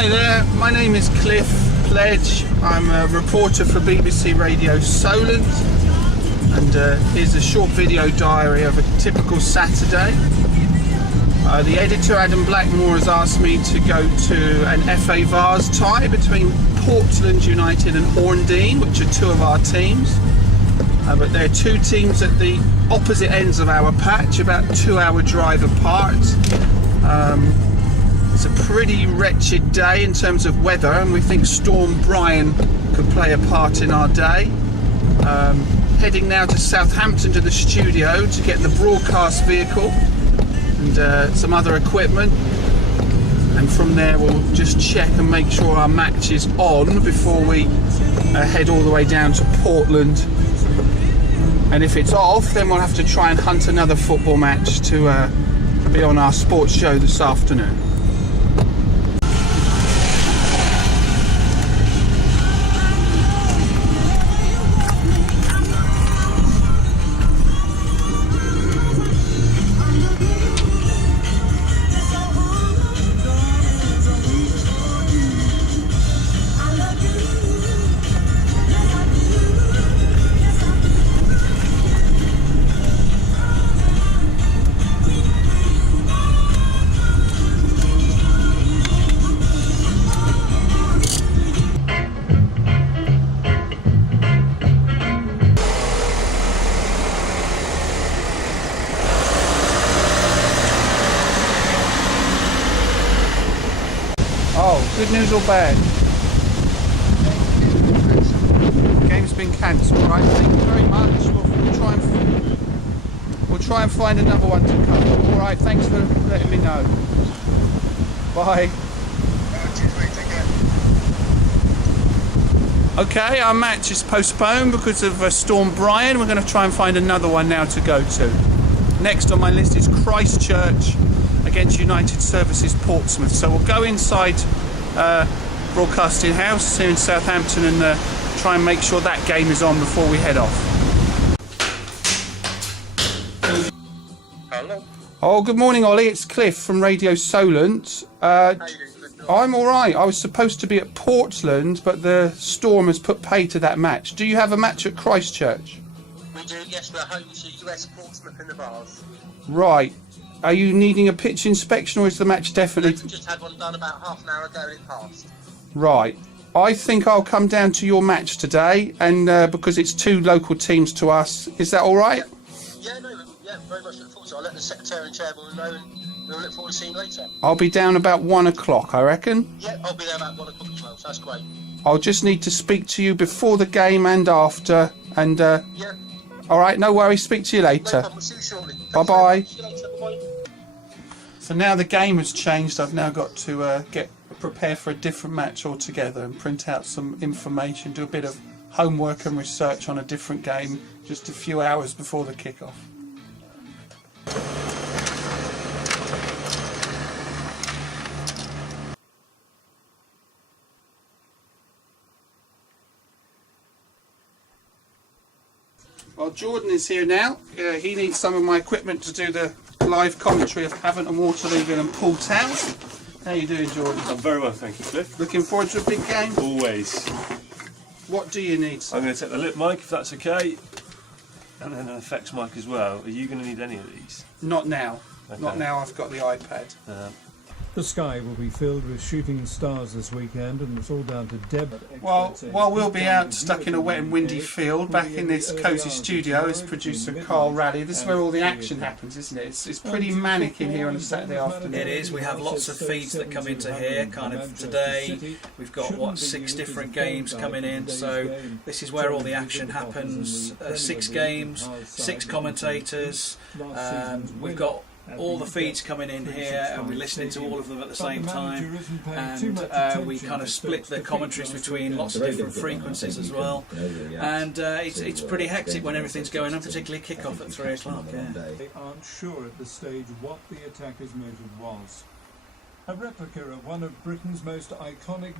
Hi there, my name is Cliff Pledge. I'm a reporter for BBC Radio Solent, and here's a short video diary of a typical Saturday. The editor Adam Blackmore has asked me to go to an FA Vase tie between Portland United and Orndine, which are two of our teams. But they're two teams at the opposite ends of our patch, about a 2-hour drive apart. It's a pretty wretched day in terms of weather, and we think Storm Brian could play a part in our day. Heading now to Southampton to the studio to get the broadcast vehicle and some other equipment, and from there we'll just check and make sure our match is on before we head all the way down to Portland. And if it's off, then we'll have to try and hunt another football match to be on our sports show this afternoon. Oh, good news or bad? Game's been cancelled, right? Thank you very much. We'll try and find another one to cover. All right, thanks for letting me know. Bye. Okay, our match is postponed because of Storm Brian. We're going to try and find another one now to go to. Next on my list is Christchurch against United Services Portsmouth. So we'll go inside Broadcasting House here in Southampton and try and make sure that game is on before we head off. Hello. Oh, good morning, Ollie. It's Cliff from Radio Solent. How you doing? I'm all right. I was supposed to be at Portland, but the storm has put pay to that match. Do you have a match at Christchurch? We do, yes, we're home to US Portsmouth in the Vase. Right. Are you needing a pitch inspection, or is the match definitely... We just had one done about half an hour ago and it passed. Right. I think I'll come down to your match today, and because it's two local teams to us, is that all right? Yeah, very much look forward to it. I'll let the Secretary and Chairman know, and we'll look forward to seeing you later. I'll be down about 1 o'clock, I reckon. Yeah, I'll be there about 1 o'clock as well, so that's great. I'll just need to speak to you before the game and after, and Yeah. all right, no worries, speak to you No later. problem, we'll see you shortly. Bye-bye. See you later, bye. So now the game has changed, I've now got to prepare for a different match altogether and print out some information, do a bit of homework and research on a different game just a few hours before the kick-off. Well, Jordan is here now. He needs some of my equipment to do the live commentary of Havant and Waterloo and Poole Town. How you doing, Jordan? I'm very well, thank you, Cliff. Looking forward to a big game? Always. What do you need, sir? I'm going to take the lip mic, if that's okay, and then an effects mic as well. Are you going to need any of these? Not now. Okay. Not now, I've got the iPad. The sky will be filled with shooting stars this weekend, and it's all down to Deb. Well, while we'll be out stuck in a wet and windy field, back in this cosy studio is producer Carl Raleigh. This is where all the action happens, isn't it? It's pretty manic in here on a Saturday afternoon. It is. We have lots of feeds that come into here. Kind of today, we've got 6 different games coming in. So this is where all the action happens. 6 games, 6 commentators. We've got all the feeds coming in here, and we're listening to all of them at the same time, and we kind of split the commentaries between lots of different frequencies as well, and it's pretty hectic when everything's going on, particularly kick-off at 3 o'clock. They aren't sure at this stage what the attacker's motive was. A replica of one of Britain's most iconic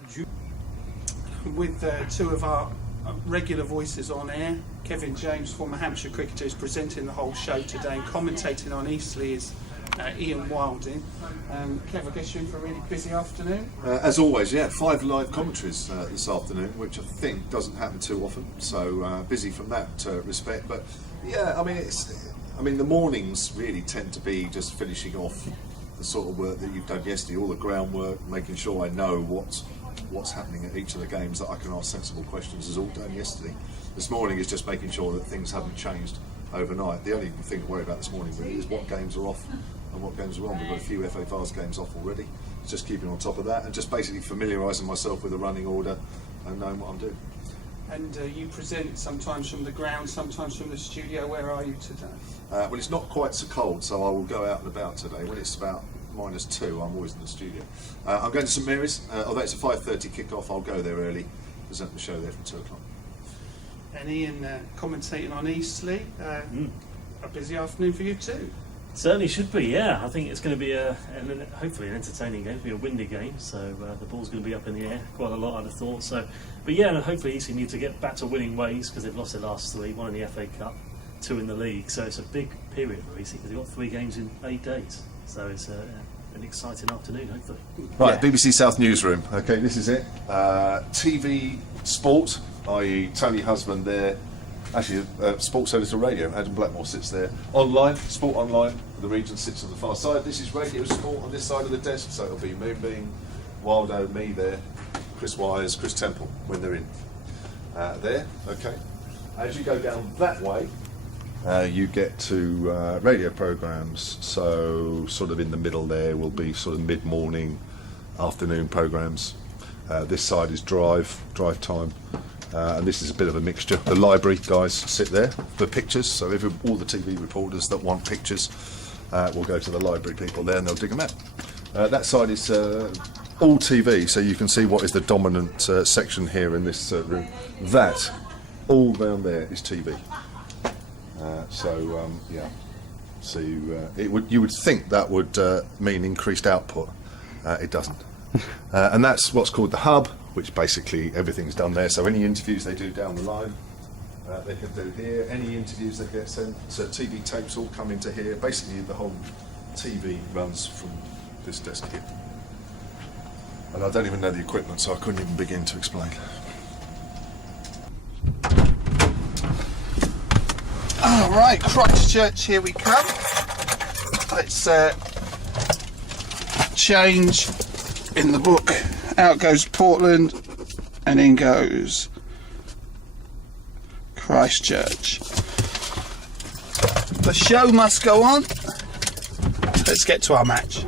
with two of our regular voices on air. Kevin James, former Hampshire cricketer, is presenting the whole show today, and commentating on Eastleigh is Ian Wilding. Kev, I guess you're in for a really busy afternoon. As always, yeah, 5 live commentaries this afternoon, which I think doesn't happen too often. So busy from that respect. But yeah, I mean, the mornings really tend to be just finishing off the sort of work that you've done yesterday, all the groundwork, making sure I know what's happening at each of the games, that I can ask sensible questions, is all done yesterday. This morning is just making sure that things haven't changed overnight. The only thing to worry about this morning really is what games are off and what games are on. We've got a few FA Vase games off already. It's just keeping on top of that and just basically familiarising myself with the running order and knowing what I'm doing. And you present sometimes from the ground, sometimes from the studio. Where are you today? Well, it's not quite so cold, so I will go out and about today. When it's about -2, I'm always in the studio. I'm going to St Mary's. Although it's a 5:30 kick-off, I'll go there early, present the show there from 2 o'clock. And Ian commentating on Eastleigh. A busy afternoon for you too. Certainly should be, yeah. I think it's going to be hopefully an entertaining game. It'll be a windy game, so the ball's going to be up in the air quite a lot, I'd have thought. So, but yeah, and hopefully Eastleigh need to get back to winning ways, because they've lost their last 3, 1 in the FA Cup, 2 in the league. So it's a big period for Eastleigh, because they've got 3 games in 8 days. So it's an exciting afternoon, hopefully. Right, BBC South Newsroom. Okay, this is it. TV Sport, i.e. Tony Husband there. Actually, Sports Editor Radio, Adam Blackmore sits there. Online, Sport Online, the region sits on the far side. This is Radio Sport on this side of the desk, so it'll be Moonbeam, Waldo, me there, Chris Wires, Chris Temple when they're in. There, okay. As you go down that way, you get to radio programmes, so sort of in the middle there will be sort of mid-morning, afternoon programmes. This side is drive time. And this is a bit of a mixture. The library guys sit there for pictures, so all the TV reporters that want pictures will go to the library people there and they'll dig them out. That side is all TV, so you can see what is the dominant section here in this room. That, all down there, is TV. Yeah. So you would think that would mean increased output. It doesn't. And that's what's called the hub, which basically everything's done there. So any interviews they do down the line, they can do here. Any interviews that get sent, so TV tapes all come into here. Basically the whole TV runs from this desk here. And I don't even know the equipment, so I couldn't even begin to explain. All right, Christchurch, here we come. Let's change in the book. Out goes Portland, and in goes Christchurch. The show must go on. Let's get to our match.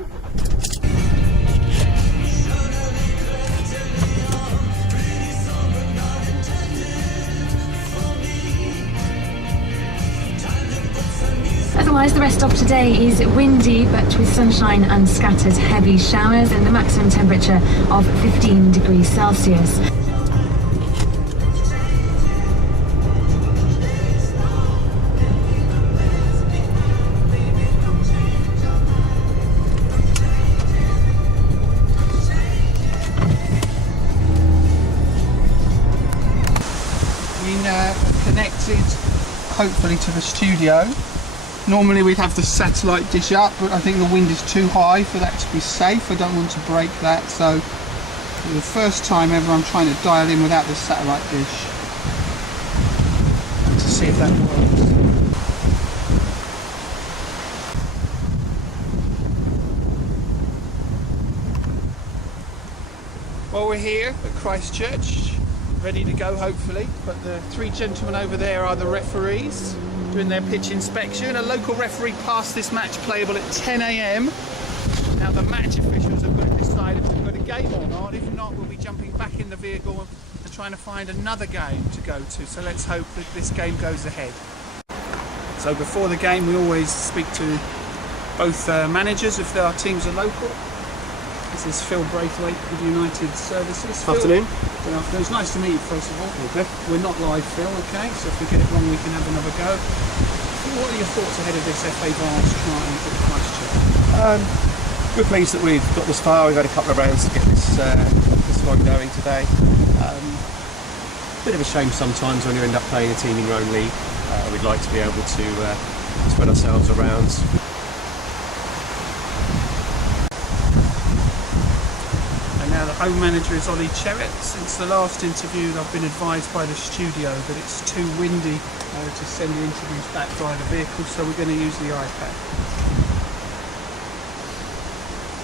Otherwise, the rest of today is windy, but with sunshine and scattered heavy showers, and the maximum temperature of 15 degrees Celsius. We now connected, hopefully, to the studio. Normally we'd have the satellite dish up, but I think the wind is too high for that to be safe. I don't want to break that, so for the first time ever I'm trying to dial in without the satellite dish to see if that works. Well, we're here at Christchurch, ready to go hopefully, but the 3 gentlemen over there are the referees doing their pitch inspection. A local referee passed this match playable at 10 AM. Now the match officials have got to decide if we've got a game or not. If not, we'll be jumping back in the vehicle and trying to find another game to go to. So let's hope that this game goes ahead. So before the game we always speak to both managers if our teams are local. This is Phil Braithwaite with United Services. Phil, afternoon. Good afternoon. It's nice to meet you, first of all. Okay. We're not live, Phil, okay? So if we get it wrong, we can have another go. Phil, what are your thoughts ahead of this FA Vase triumph at Christchurch? We're pleased that we've got this far. We've had a couple of rounds to get this one going today. Bit of a shame sometimes when you end up playing a team in your own league. We'd like to be able to spread ourselves around. home manager is Ollie Cherrett. Since the last interview, I've been advised by the studio that it's too windy to send the interviews back via the vehicle, so we're going to use the iPad.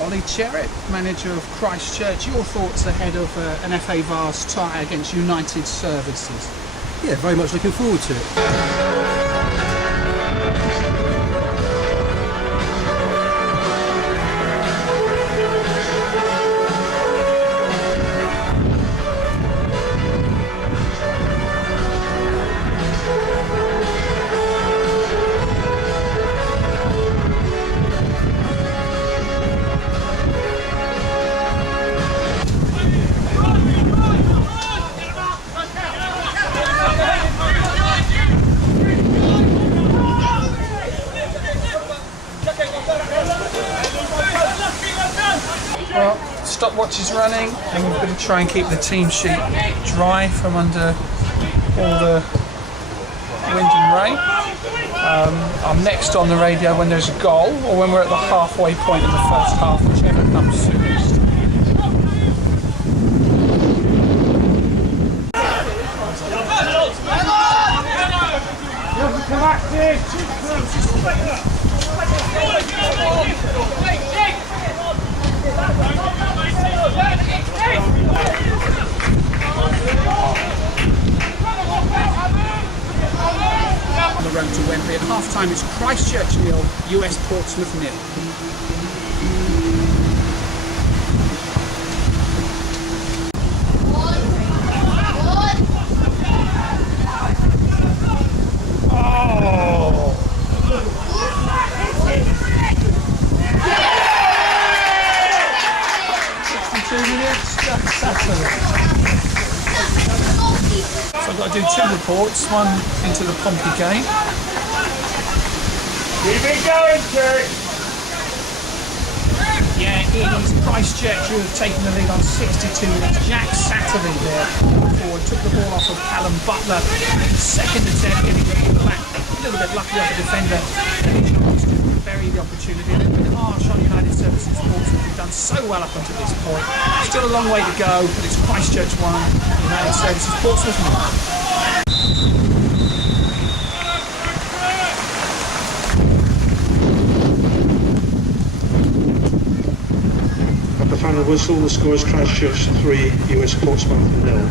Ollie Cherrett, manager of Christchurch, your thoughts ahead of an FA Vase tie against United Services? Yeah, very much looking forward to it. Well, stopwatch is running, and we're going to try and keep the team sheet dry from under all the wind and rain. I'm next on the radio when there's a goal, or when we're at the halfway point in the first half, whichever comes soonest. On the road to Wembley at half-time, it's Christchurch 0, US Portsmouth 0. So I've got to do two reports, one into the Pompey game. Keep it going, Jerry! Yeah, it is Christchurch who have taken the lead on 62 minutes. Jack Satterley there forward, took the ball off of Callum Butler in his second attempt, getting the ball back. A little bit lucky off the defender, and he chose to bury the opportunity. A little bit harsh on United Services Portsmouth, who've done so well up until this point. Still a long way to go, but it's Christchurch 1, United Services Portsmouth 1. At the final whistle, the score is Christchurch 3, US Portsmouth 0.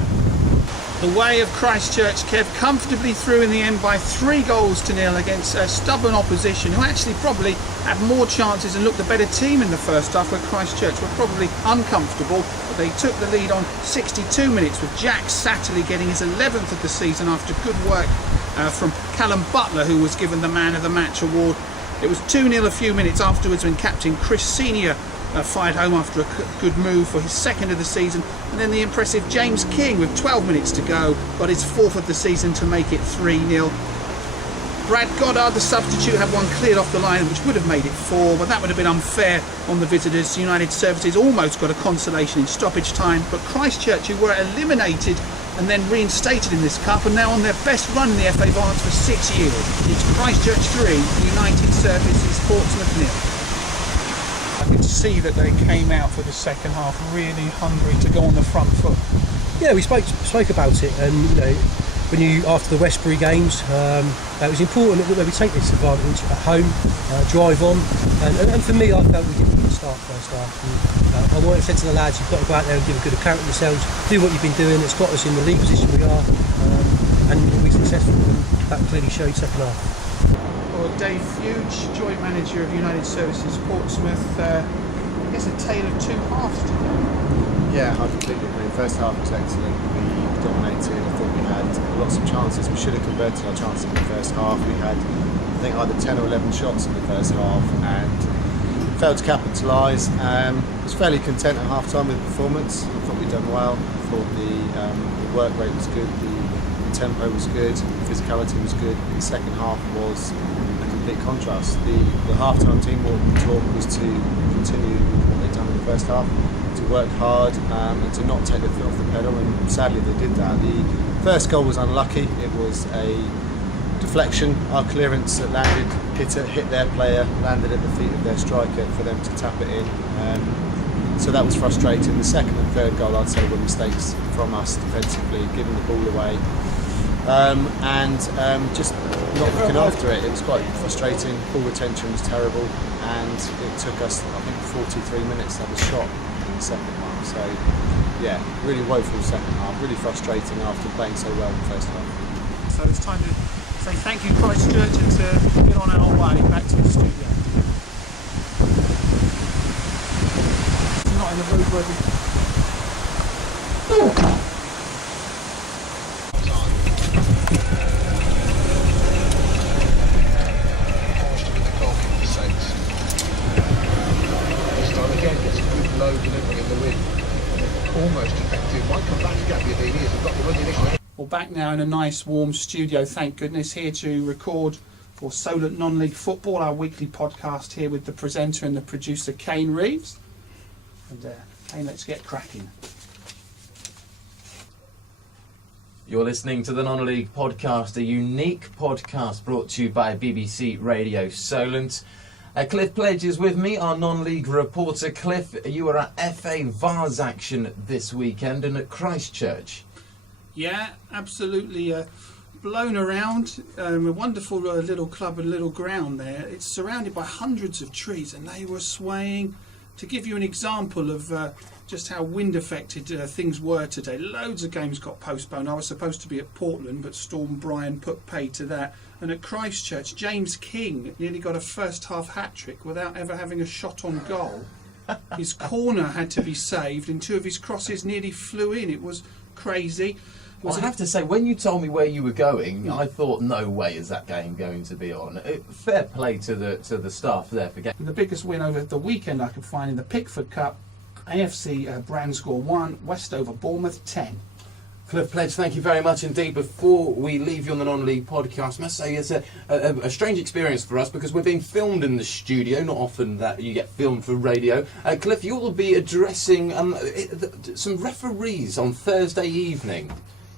The way of Christchurch, Kev, comfortably through in the end by 3-0 against a stubborn opposition who actually probably had more chances and looked the better team in the first half, where Christchurch were probably uncomfortable. But they took the lead on 62 minutes with Jack Satterley getting his 11th of the season after good work from Callum Butler, who was given the Man of the Match award. It was 2-0 a few minutes afterwards when captain Chris Senior fired home after a good move for his second of the season, and then the impressive James King, with 12 minutes to go, got his fourth of the season to make it 3-0. Brad Goddard, the substitute, had one cleared off the line which would have made it 4, but that would have been unfair on the visitors. United Services almost got a consolation in stoppage time, but Christchurch, who were eliminated and then reinstated in this cup, are now on their best run in the FA Vase for 6 years. It's Christchurch 3, United Services Portsmouth 0. I could see that they came out for the second half really hungry to go on the front foot. Yeah, we spoke about it, and when you, after the Westbury games, it was important that we take this advantage at home, drive on, and for me, I felt we didn't get a start first half. And, I wanted to say to the lads, you've got to go out there and give a good account of yourselves, do what you've been doing. It's got us in the league position we are, and we'll be successful. And that clearly showed second half. Well, Dave Fuge, joint manager of United Services Portsmouth, I guess a tale of two halves today. Yeah, I completely agree. First half was excellent. We dominated. I thought we had lots of chances. We should have converted our chances in the first half. We had, I think, either 10 or 11 shots in the first half and failed to capitalise. Was fairly content at half time with the performance. I thought we'd done well. I thought the work rate was good. The tempo was good. The physicality was good. The second half was a complete contrast. The half-time team talk was to continue what they'd done in the first half, to work hard and to not take the foot off the pedal, and sadly they did that. The first goal was unlucky. It was a deflection. Our clearance that landed, hit their player, landed at the feet of their striker for them to tap it in. So that was frustrating. The second and third goal, I'd say, were mistakes from us defensively, giving the ball away, and just not looking after it. It was quite frustrating. Ball retention was terrible, and it took us, I think, 43 minutes to have a shot in the second half. So, yeah, really woeful second half. Really frustrating after playing so well in the first half. So it's time to say thank you, Christchurch, and to get on our way back to the studio. It's not in the road where low delivery in the wind. Almost effective. Might come back to Gabbiadini as we've got the win initially. Well, back now in a nice warm studio, thank goodness, here to record for Solent Non-League Football, our weekly podcast, here with the presenter and the producer, Kane Reeves. And Kane, let's get cracking. You're listening to the Non-League Podcast, a unique podcast brought to you by BBC Radio Solent. Cliff Pledge is with me, our non-league reporter. Cliff, you were at FA Vars action this weekend and at Christchurch. Yeah, absolutely blown around. A wonderful little club and little ground there. It's surrounded by hundreds of trees and they were swaying. To give you an example of just how wind affected things were today, loads of games got postponed. I was supposed to be at Portland, but Storm Brian put pay to that. And at Christchurch, James King nearly got a first half hat-trick without ever having a shot on goal. His corner had to be saved and two of his crosses nearly flew in. It was crazy. Well, I have to say, when you told me where you were going, I thought, no way is that game going to be on. Fair play to the staff there for getting... The biggest win over the weekend I could find in the Pickford Cup, AFC Brandscore 1, Westover Bournemouth 10. Cliff Pledge, thank you very much indeed. Before we leave you on the Non-League Podcast, I must say it's a strange experience for us because we're being filmed in the studio. Not often that you get filmed for radio. Cliff, you will be addressing some referees on Thursday evening.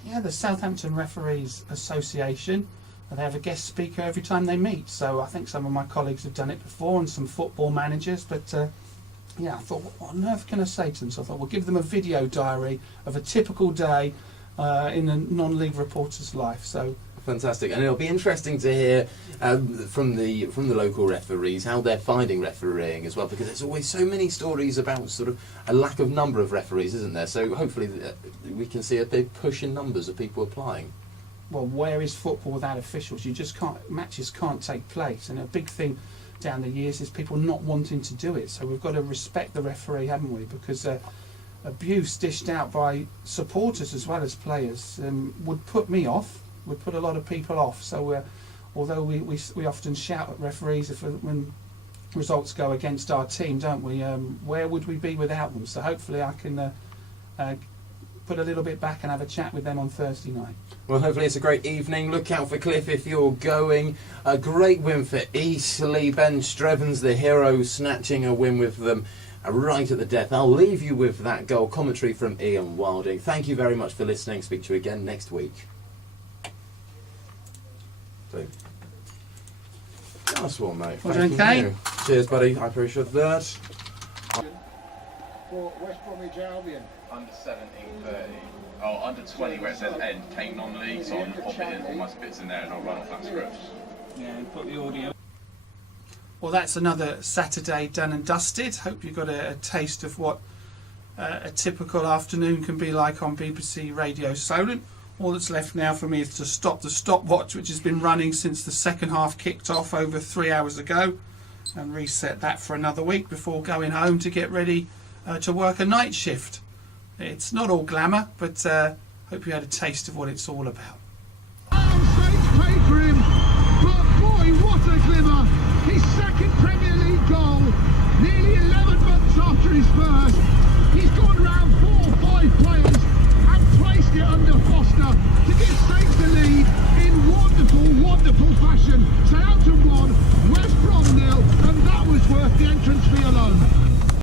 Yeah, the Southampton Referees Association. They have a guest speaker every time they meet. So I think some of my colleagues have done it before and some football managers. But yeah, I thought, what on earth can I say to them? So I thought, we'll give them a video diary of a typical day in a non-league reporter's life. So fantastic, and it'll be interesting to hear from the local referees how they're finding refereeing as well, because there's always so many stories about sort of a lack of number of referees, isn't there? So hopefully we can see a big push in numbers of people applying. Well, where is football without officials? You just can't, matches can't take place, and a big thing down the years is people not wanting to do it. So we've got to respect the referee, haven't we? Because abuse dished out by supporters as well as players would put me off, would put a lot of people off. So although we often shout at referees when results go against our team, don't we? Where would we be without them? So hopefully I can put a little bit back and have a chat with them on Thursday night. Well, hopefully it's a great evening. Look out for Cliff if you're going. A great win for Eastleigh. Ben Strevens, the hero, snatching a win with them right at the death. I'll leave you with that goal commentary from Ian Wilding. Thank you very much for listening. Speak to you again next week. Boom. Nice one, mate. Well done, Kane. Cheers, buddy. I appreciate that. For West Bromwich Albion. Under 17, 30. Oh, under 20 where it says end. Kane non-league, so I'm popping all my bits in there and I'll run off that script. Yeah, and put the audio. Well, that's another Saturday done and dusted. Hope you got a taste of what a typical afternoon can be like on BBC Radio Solent. All that's left now for me is to stop the stopwatch, which has been running since the second half kicked off over 3 hours ago, and reset that for another week before going home to get ready to work a night shift. It's not all glamour, but hope you had a taste of what it's all about. Straight paid for him, but boy, what a glimmer! His second Premier League goal, nearly 11 months after his first.